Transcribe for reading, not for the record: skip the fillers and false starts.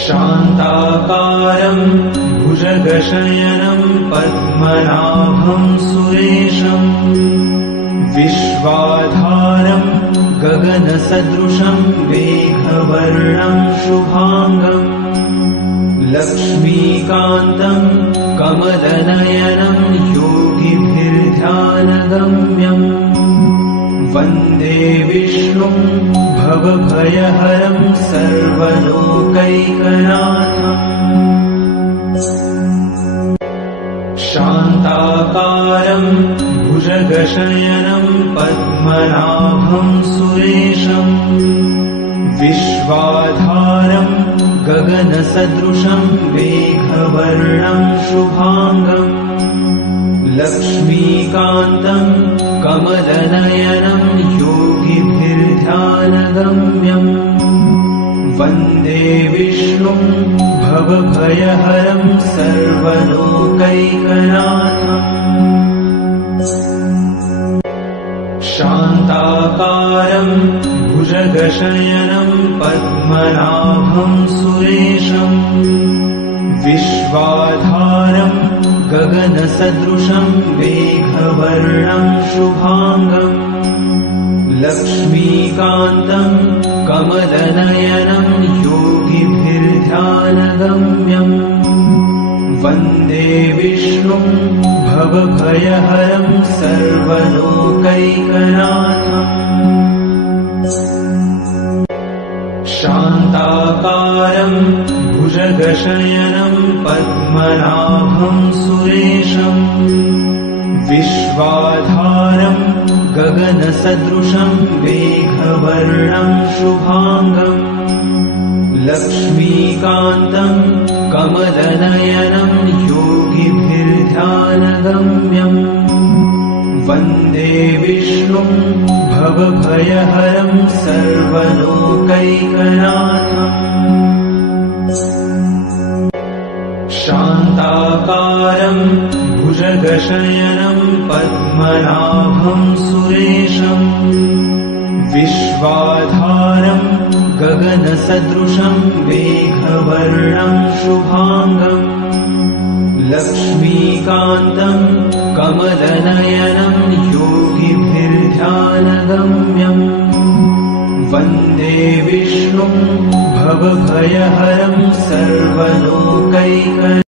शान्ताकारं भुजगशयनं पद्मनाभं सुरेशं विश्वाधारं गगनसदृशं मेघवर्णं शुभांगं लक्ष्मीकान्तं कमलनयनं योगिभिर्ध्यानगम्यम् वन्दे विष्णुं भवभयहरं सर्वलोकैकनाथम् शान्ताकारं भुजगशयनं पद्मनाभं सुरेशं विश्वाधारं गगनसदृशं मेघवर्णं शुभांगं लक्ष्मीकान्तं कमलनयनं योगिभिर्ध्यानगम्यम् वन्दे विष्णुं भवभयहरं सर्वलोकैकनाथम् शान्ताकारं भुजगशयनं पद्मनाभं सुरेशं विश्वाधारं गगनसदृशं मेघवर्णं शुभांगं लक्ष्मीकान्तं कमलनयनं योगिभिर्ध्यानगम्यम् वन्दे विष्णुं भवभयहरं सर्वलोकैकनाथम् शान्ताकारं भुजगशयनं पद्मनाभं सुरेशं विश्वाधारं गगनसदृशं मेघवर्णं शुभांगं लक्ष्मीकान्तं कमलनयनं योगिभिर्ध्यानगम्यम् वन्दे विष्णुं भवभयहरं सर्वलोकैकनाथम् शान्ताकारं भुजगशयनं पद्मनाभं सुरेशं विश्वाधारं गगनसदृशं मेघवर्णं शुभांगं लक्ष्मीकान्तं कमलनयनं योगिभिर्ध्यानगम्यम् वन्दे विष्णुं भवभयहरं सर्वलोकैकनाथम्